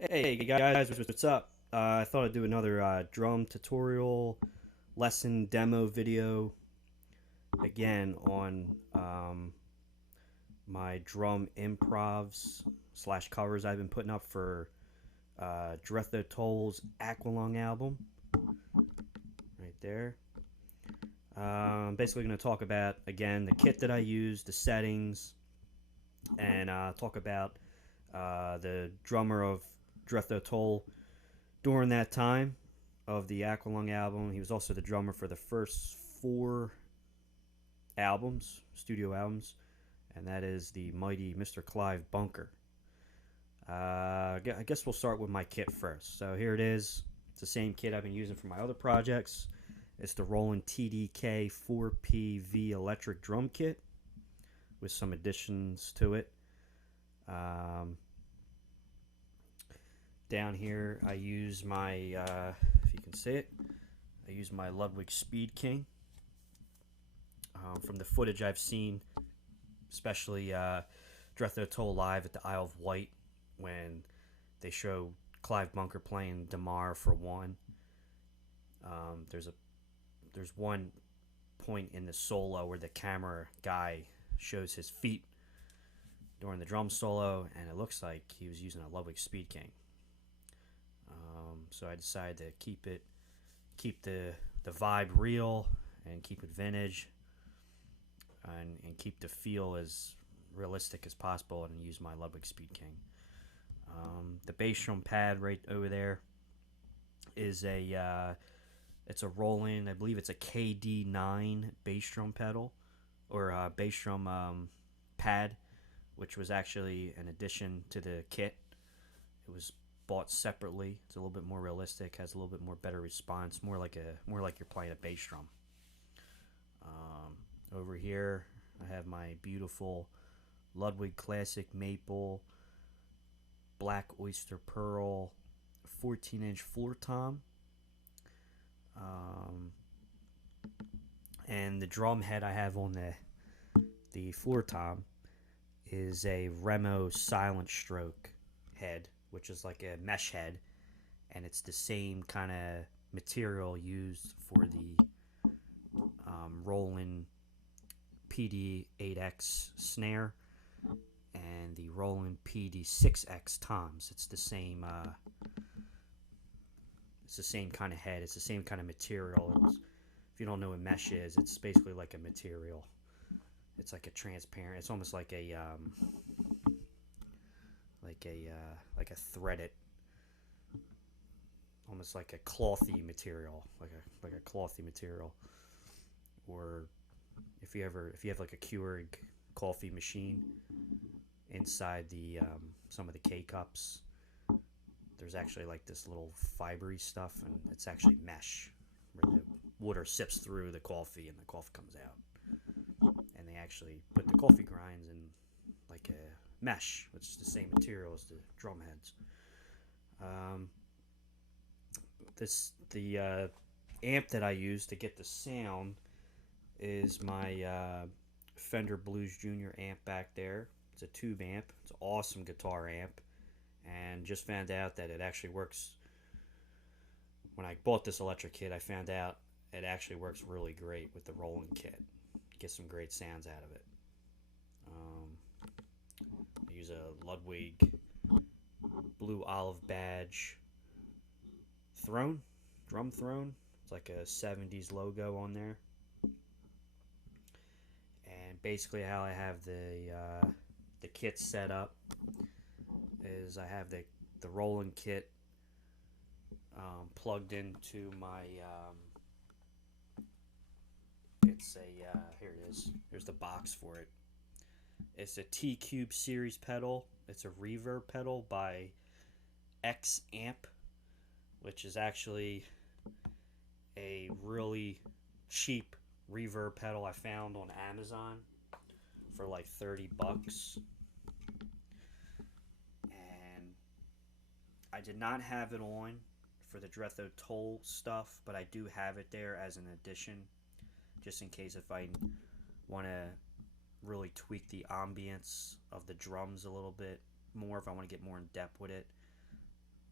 Hey guys, what's up? I thought I'd do another drum tutorial lesson demo video again on my drum improvs slash covers I've been putting up for Jethro Tull's Aqualung album. Right there. I'm basically going to talk about, again, the kit that I use, the settings, and talk about the drummer of Jethro Tull during that time of the Aqualung album. He was also the drummer for the first 4 albums, studio albums, and that is the mighty Mr. Clive Bunker. I guess we'll start with my kit first. So here it is. It's the same kit I've been using for my other projects. It's the Roland TDK 4PV electric drum kit with some additions to it. Down here I use my, if you can see it, I use my Ludwig Speed King. From the footage I've seen, especially Jethro Tull live at the Isle of Wight, when they show Clive Bunker playing DeMar for one. There's one point in the solo where the camera guy shows his feet during the drum solo, and it looks like he was using a Ludwig Speed King. So I decided to keep the vibe real and keep it vintage, and keep the feel as realistic as possible, and use my Ludwig Speed King. The bass drum pad right over there is it's a Roland, I believe it's a KD9 bass drum pedal, or bass drum pad, which was actually an addition to the kit. It was bought separately. It's a little bit more realistic, has a little bit more better response, more like you're playing a bass drum. Over here I have my beautiful Ludwig Classic Maple Black Oyster Pearl 14-inch floor tom. And the drum head I have on the floor tom is a Remo Silent Stroke head, which is like a mesh head, and it's the same kind of material used for the Roland PD8X snare and the Roland PD6X toms. It's the same kind of head. It's the same kind of material. If you don't know what mesh is, it's basically like a material. It's like a transparent. It's almost like a threaded, almost like a clothy material, like a clothy material. Or if you have like a Keurig coffee machine, inside the some of the K cups, there's actually like this little fibery stuff, and it's actually mesh, where the water sips through the coffee and the coffee comes out. And they actually put the coffee grinds in like a mesh, which is the same material as the drum heads. The amp that I use to get the sound is my Fender Blues Junior amp back there. It's a tube amp. It's an awesome guitar amp, and just found out that it actually works. When I bought this electric kit, I found out it actually works really great with the Roland kit. Get some great sounds out of it. I use a Ludwig Blue Olive Badge drum throne. It's like a 70s logo on there. And basically how I have the kit set up is I have the Roland kit plugged into my it's a here it is. Here's the box for it. It's a T-Cube series pedal. It's a reverb pedal by X Amp, which is actually a really cheap reverb pedal I found on Amazon for like $30. And I did not have it on for the Jethro Tull stuff, but I do have it there as an addition, just in case if I want to really tweak the ambience of the drums a little bit more, if I want to get more in depth with it.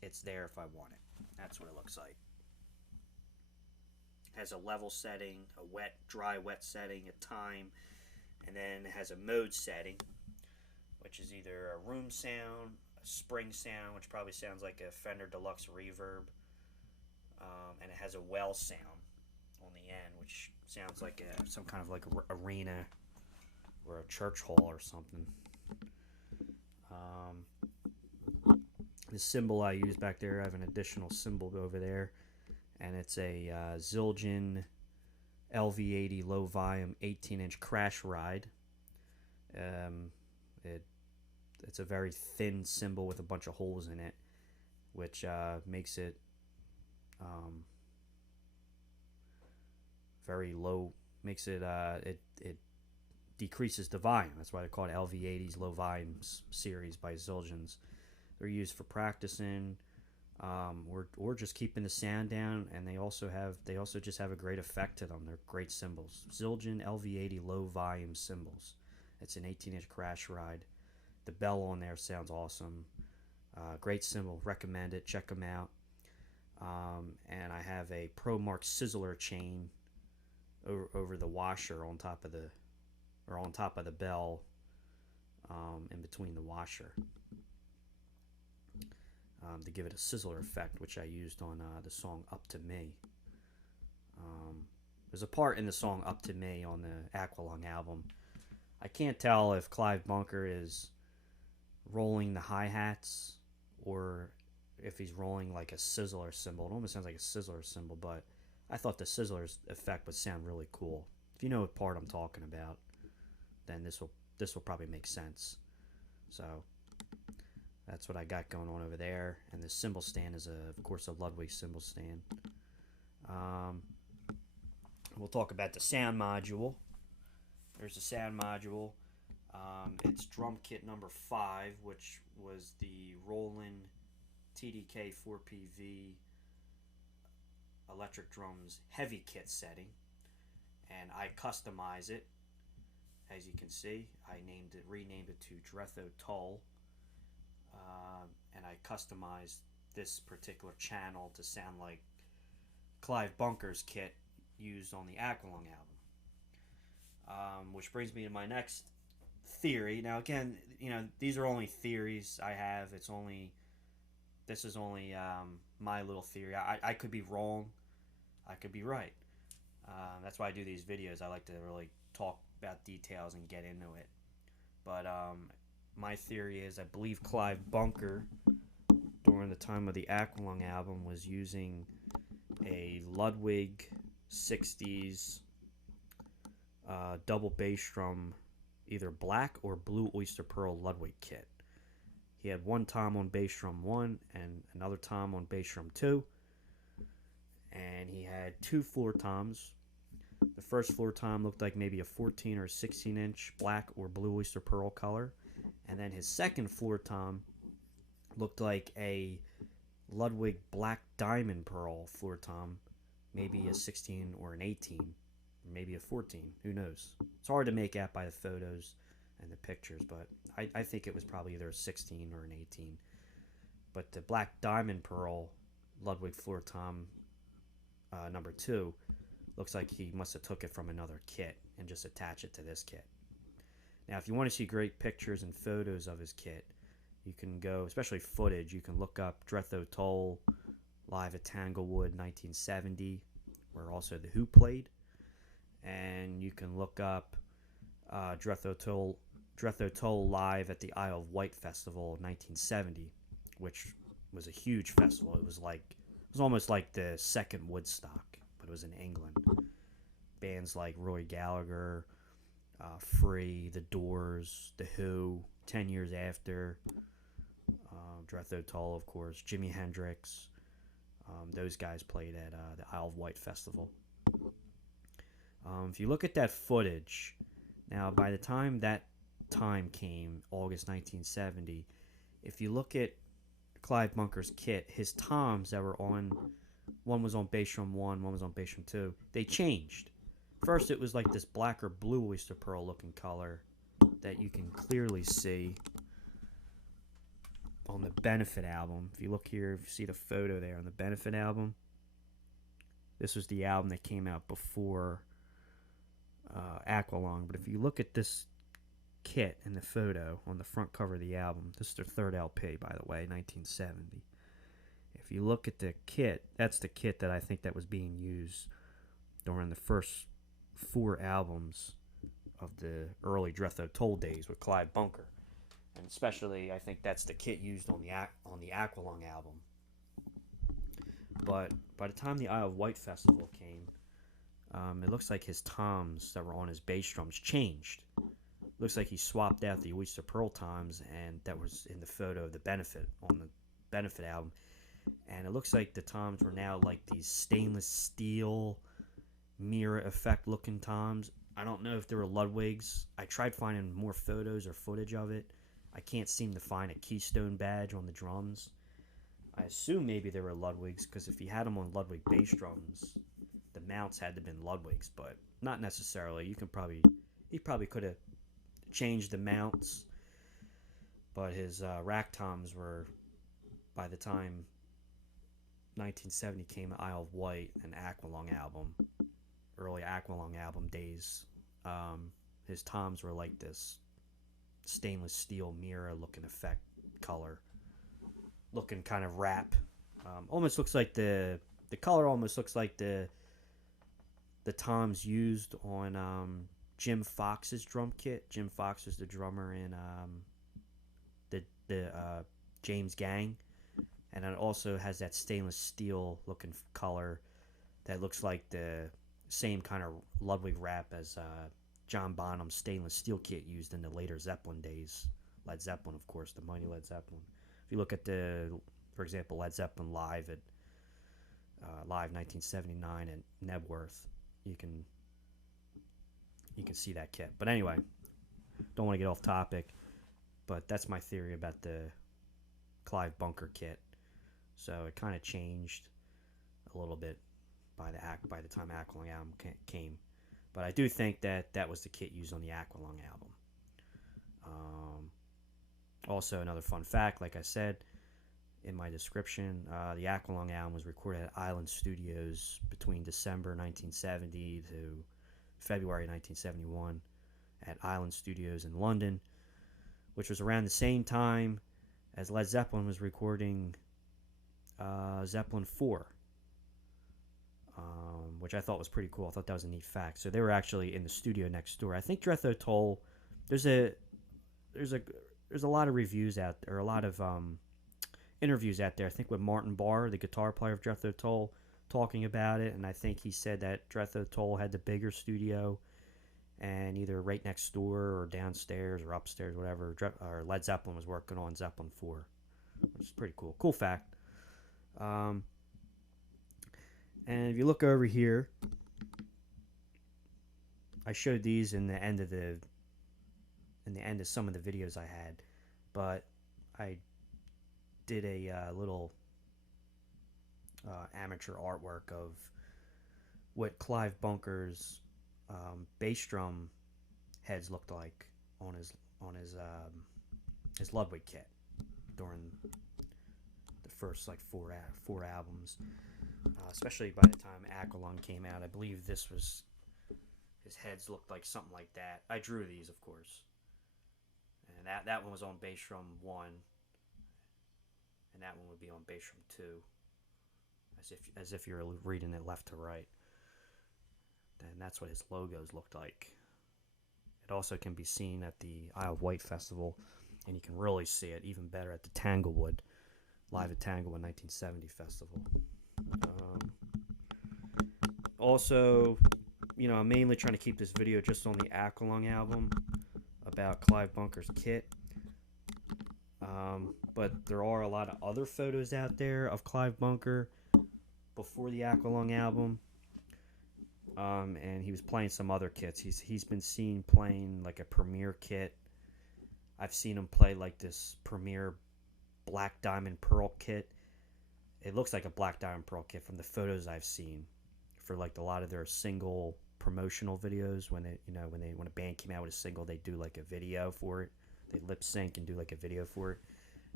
it's there if I want it. That's what it looks like. It has a level setting, a wet, dry, wet setting, a time, and then it has a mode setting, which is either a room sound, a spring sound, which probably sounds like a Fender Deluxe Reverb, and it has a well sound on the end, which sounds like some kind of like a arena or a church hall or something. The cymbal I use back there, I have an additional cymbal over there, and it's a Zildjian LV80 low volume 18-inch crash ride. It's a very thin cymbal with a bunch of holes in it, which makes it very low. Makes it it decreases the volume. That's why they call it LV80s low volume series by Zildjians. They're used for practicing, or just keeping the sound down, and they also just have a great effect to them. They're great cymbals. Zildjian LV80 low volume cymbals. It's an 18-inch crash ride. The bell on there sounds awesome. Great cymbal. Recommend it. Check them out. And I have a Pro Mark Sizzler chain over the washer on top of the bell, in between the washer, to give it a sizzler effect, which I used on the song Up to Me. There's a part in the song Up to Me on the Aqualung album. I can't tell if Clive Bunker is rolling the hi-hats or if he's rolling like a sizzler cymbal. It almost sounds like a sizzler cymbal, but I thought the sizzler's effect would sound really cool. If you know what part I'm talking about, then this will probably make sense. So that's what I got going on over there. And the cymbal stand is of course a Ludwig cymbal stand. We'll talk about the sound module. There's the sound module. It's drum kit number 5, which was the Roland TDK 4PV electric drums heavy kit setting, and I customize it. As you can see, I renamed it to Jethro Tull, and I customized this particular channel to sound like Clive Bunker's kit used on the Aqualung album. Which brings me to my next theory. Now, again, these are only theories I have. This is only my little theory. I could be wrong. I could be right. That's why I do these videos. I like to really talk about details and get into it. But my theory is I believe Clive Bunker, during the time of the Aqualung album, was using a Ludwig 60s double bass drum, either black or blue oyster pearl Ludwig kit. He had one tom on bass drum 1 and another tom on bass drum 2, and he had 2 floor toms. The first floor tom looked like maybe a 14 or 16 inch black or blue oyster pearl color, and then his second floor tom looked like a Ludwig black diamond pearl floor tom, maybe a 16 or an 18, or maybe a 14, who knows. It's hard to make out by the photos and the pictures, but I think it was probably either a 16 or an 18. But the black diamond pearl Ludwig floor tom number 2 looks like he must have took it from another kit and just attached it to this kit. Now, if you want to see great pictures and photos of his kit, you can go, especially footage, you can look up Jethro Tull live at Tanglewood 1970, where also The Who played. And you can look up Jethro Tull live at the Isle of Wight Festival of 1970, which was a huge festival. It was almost like the second Woodstock, but it was in England. Bands like Roy Gallagher, Free, The Doors, The Who, 10 years after, Jethro Tull, of course, Jimi Hendrix. Those guys played at the Isle of Wight Festival. If you look at that footage, now by the time that time came, August 1970, if you look at Clive Bunker's kit, his toms that were on, one was on bass drum 1, one was on bass drum 2, they changed. First it was like this black or blue oyster pearl looking color that you can clearly see on the Benefit album. If you look here, if you see the photo there on the Benefit album, this was the album that came out before Aqualung. But if you look at this kit in the photo on the front cover of the album, this is their third LP, by the way, 1970. If you look at the kit, that's the kit that I think that was being used during the first 4 albums of the early Jethro Tull days with Clive Bunker. And especially, I think that's the kit used on the Aqualung album. But by the time the Isle of Wight festival came, it looks like his toms that were on his bass drums changed. Looks like he swapped out the Oyster Pearl toms, and that was in the photo of the Benefit on the Benefit album. And it looks like the toms were now like these stainless steel mirror effect looking toms. I don't know if they were Ludwigs. I tried finding more photos or footage of it. I can't seem to find a Keystone badge on the drums. I assume maybe they were Ludwigs, because if he had them on Ludwig bass drums, the mounts had to have been Ludwigs, but not necessarily. He probably could have changed the mounts, but his rack toms were, by the time 1970 came, Isle of Wight and Aqualung album, early Aqualung album days, his toms were like this stainless steel mirror looking effect color, looking kind of wrap. Almost looks like the color almost looks like the toms used on Jim Foxx's drum kit. Jim Foxx was the drummer in the James Gang, and it also has that stainless steel looking color that looks like the same kind of Ludwig wrap as John Bonham's stainless steel kit used in the later Zeppelin days. Led Zeppelin, of course, the mighty Led Zeppelin. If you look at for example, Led Zeppelin live at live 1979 at Nebworth, you can see that kit. But anyway, don't want to get off topic, but that's my theory about the Clive Bunker kit. So it kind of changed a little bit by the time Aqualung album came. But I do think that was the kit used on the Aqualung album. Also, another fun fact, like I said in my description, the Aqualung album was recorded at Island Studios between December 1970 to February 1971 at Island Studios in London, which was around the same time as Led Zeppelin was recording Zeppelin 4. Which I thought was pretty cool. I thought that was a neat fact. So they were actually in the studio next door. I think Jethro Tull. There's a lot of reviews out there, a lot of interviews out there. I think with Martin Barr, the guitar player of Jethro Tull, talking about it, and I think he said that Jethro Tull had the bigger studio, and either right next door or downstairs or upstairs, whatever. Or Led Zeppelin was working on Zeppelin 4, which is pretty cool. Cool fact. And if you look over here, I showed these in the end of some of the videos I had, but I did a little amateur artwork of what Clive Bunker's bass drum heads looked like on his Ludwig kit during the first like four albums. Especially by the time Aqualung came out, I believe his heads looked like something like that. I drew these, of course, and that one was on bass drum 1, and that one would be on bass drum 2, as if you're reading it left to right. And that's what his logos looked like. It also can be seen at the Isle of Wight festival, and you can really see it even better at the Tanglewood, live at Tanglewood 1970 festival. Also, I'm mainly trying to keep this video just on the Aqualung album about Clive Bunker's kit. But there are a lot of other photos out there of Clive Bunker before the Aqualung album. And he was playing some other kits. He's been seen playing like a Premier kit. I've seen him play like this Premier Black Diamond Pearl kit. It looks like a Black Diamond Pearl kit from the photos I've seen for like a lot of their single promotional videos. When a band came out with a single, they do like a video for it. They lip sync and do like a video for it.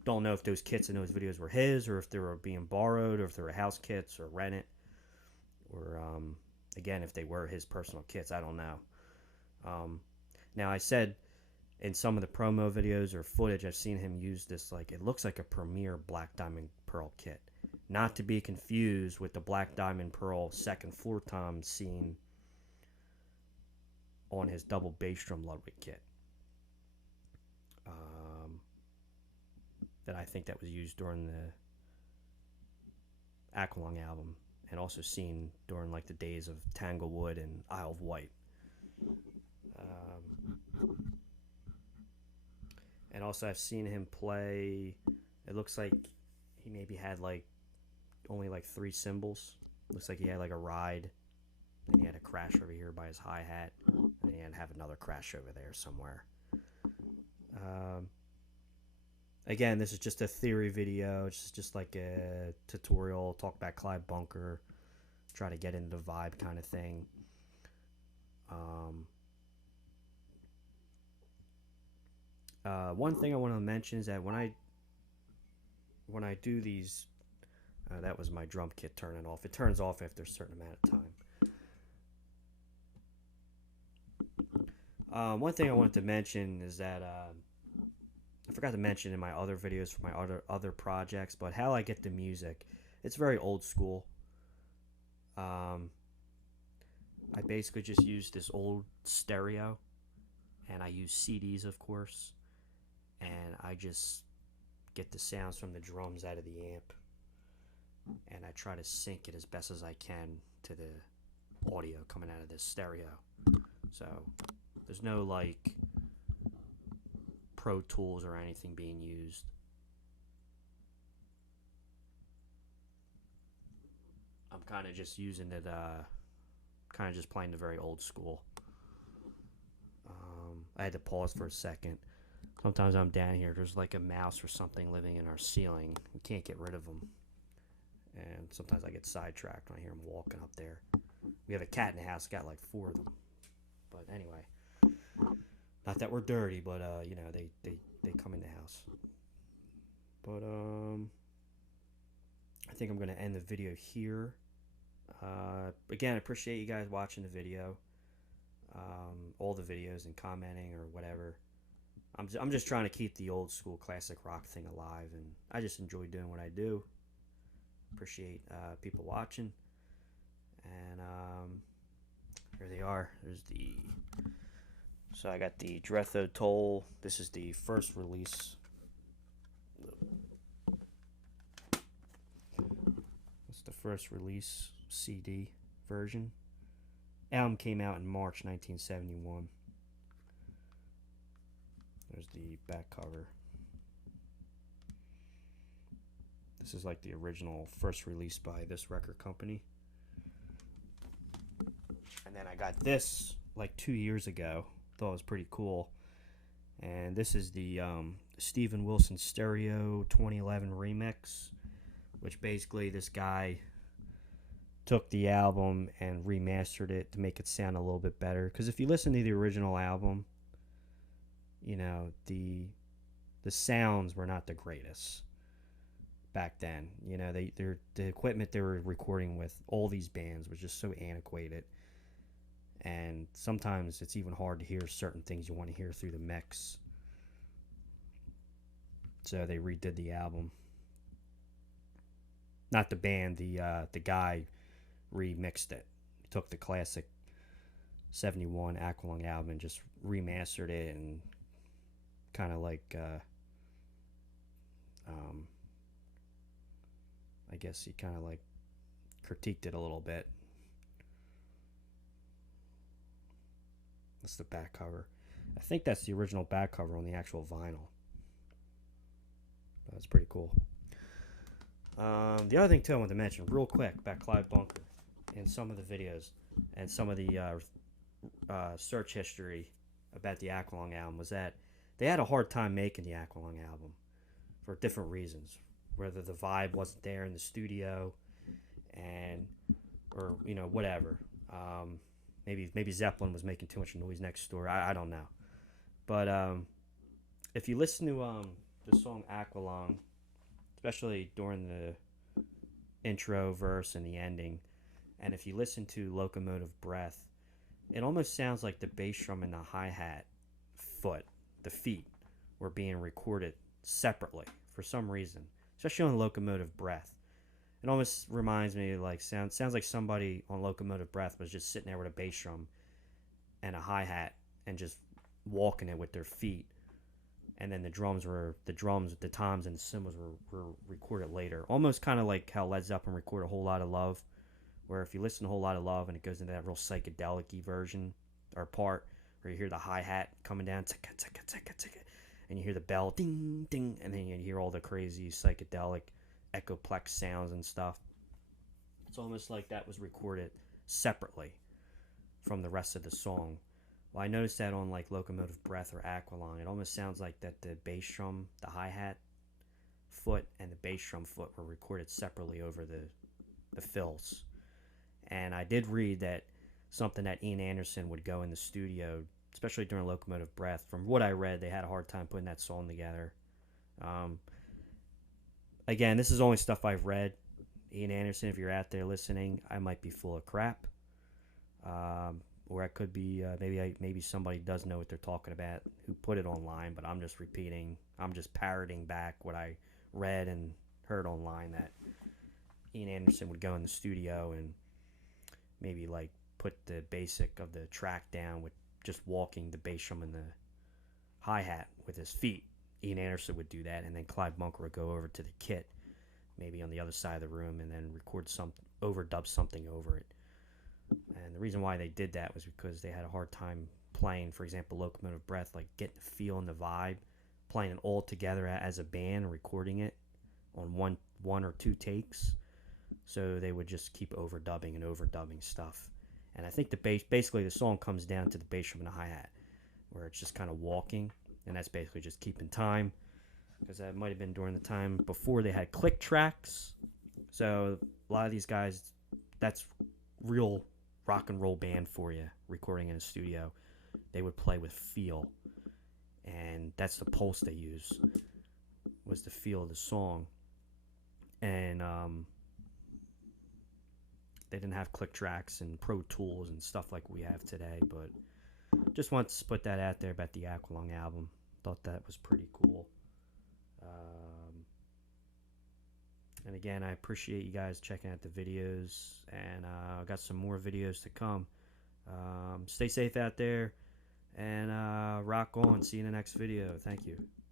Don't know if those kits in those videos were his, or if they were being borrowed, or if they were house kits or rented, or again, if they were his personal kits. I don't know. Now, I said in some of the promo videos or footage, I've seen him use this, like, it looks like a Premier Black Diamond Pearl kit. Not to be confused with the Black Diamond Pearl second floor tom seen on his double bass drum Ludwig kit. That I think that was used during the Aqualung album, and also seen during, like, the days of Tanglewood and Isle of Wight. And also I've seen him play, it looks like he maybe had like only like 3 cymbals. Looks like he had like a ride, then he had a crash over here by his hi-hat, and he had to have another crash over there somewhere. Again, this is just a theory video. It's just like a tutorial, talk about Clive Bunker, try to get into the vibe kind of thing. One thing I want to mention is that when I do these, that was my drum kit turning off. It turns off after a certain amount of time. One thing I wanted to mention is that I forgot to mention in my other videos for my other projects, but how I get the music, it's very old school. I basically just use this old stereo, and I use CDs, of course, and I just get the sounds from the drums out of the amp, and I try to sync it as best as I can to the audio coming out of this stereo. So there's no like Pro Tools or anything being used. I'm kind of just using it, kind of just playing the very old school. I had to pause for a second. Sometimes I'm down here, there's like a mouse or something living in our ceiling. We can't get rid of them. And sometimes I get sidetracked when I hear them walking up there. We have a cat in the house, got like 4 of them. But anyway, not that we're dirty, but you know, they come in the house. But I think I'm gonna end the video here. Again, I appreciate you guys watching the video, all the videos, and commenting or whatever. I'm just trying to keep the old school classic rock thing alive, and I just enjoy doing what I do. Appreciate people watching, and here they are. There's the, so I got the Jethro Tull. This is the first release. That's the first release CD version. Album came out in March 1971. There's the back cover. This is like the original first release by this record company. And then I got this like 2 years ago. Thought it was pretty cool. And this is the Steven Wilson Stereo 2011 remix, which basically this guy took the album and remastered it to make it sound a little bit better. Because if you listen to the original album, you know, the sounds were not the greatest back then. You know, the equipment they were recording with all these bands was just so antiquated, and sometimes it's even hard to hear certain things you want to hear through the mix. So they redid the album. Not the band, the guy remixed it. He took the classic 71 Aqualung album and just remastered it, and kind of like I guess he kind of like critiqued it a little bit. That's the back cover. I think that's the original back cover on the actual vinyl. That's pretty cool. The other thing too I want to mention real quick about Clive Bunker and some of the videos and some of the search history about the Aqualung album was that they had a hard time making the Aqualung album for different reasons. Whether the vibe wasn't there in the studio, and or you know, whatever. Maybe Zeppelin was making too much noise next door. I don't know. But if you listen to the song Aqualung, especially during the intro verse and the ending. And if you listen to Locomotive Breath, it almost sounds like the bass drum and the hi-hat the feet, were being recorded separately for some reason, especially on Locomotive Breath. It almost reminds me like sounds like somebody on Locomotive Breath was just sitting there with a bass drum and a hi-hat and just walking it with their feet. And then the toms and the cymbals were recorded later. Almost kind of like how Led Zeppelin recorded A Whole Lot of Love, where if you listen to A Whole Lot of Love and it goes into that real psychedelic-y version or part where you hear the hi-hat coming down, ticka, ticka, ticka, ticka, and you hear the bell, ding, ding, and then you hear all the crazy psychedelic echoplex sounds and stuff. It's almost like that was recorded separately from the rest of the song. Well, I noticed that on like Locomotive Breath or Aqualung. It almost sounds like that the bass drum, the hi-hat foot, and the bass drum foot were recorded separately over the fills. And I did read that something that Ian Anderson would go in the studio, especially during Locomotive Breath. From what I read, they had a hard time putting that song together. Again, this is only stuff I've read. Ian Anderson, if you're out there listening, I might be full of crap. Or I could be, maybe somebody does know what they're talking about who put it online, but I'm just parroting back what I read and heard online, that Ian Anderson would go in the studio and maybe like put the basic of the track down with just walking the bass drum and the hi-hat with his feet. Ian Anderson would do that, and then Clive Bunker would go over to the kit, maybe on the other side of the room, and then overdub something over it. And the reason why they did that was because they had a hard time playing, for example, Locomotive Breath, like getting the feel and the vibe, playing it all together as a band, recording it on one or two takes. So they would just keep overdubbing stuff. And I think basically the song comes down to the bass drum and the hi-hat, where it's just kind of walking, and that's basically just keeping time, because that might have been during the time before they had click tracks. So a lot of these guys, that's real rock and roll band for you, recording in a studio. They would play with feel, and that's the pulse they use, was the feel of the song. And they didn't have click tracks and Pro Tools and stuff like we have today, but just wanted to put that out there about the Aqualung album. Thought that was pretty cool. And again, I appreciate you guys checking out the videos, and I've got some more videos to come. Stay safe out there, and rock on. See you in the next video. Thank you.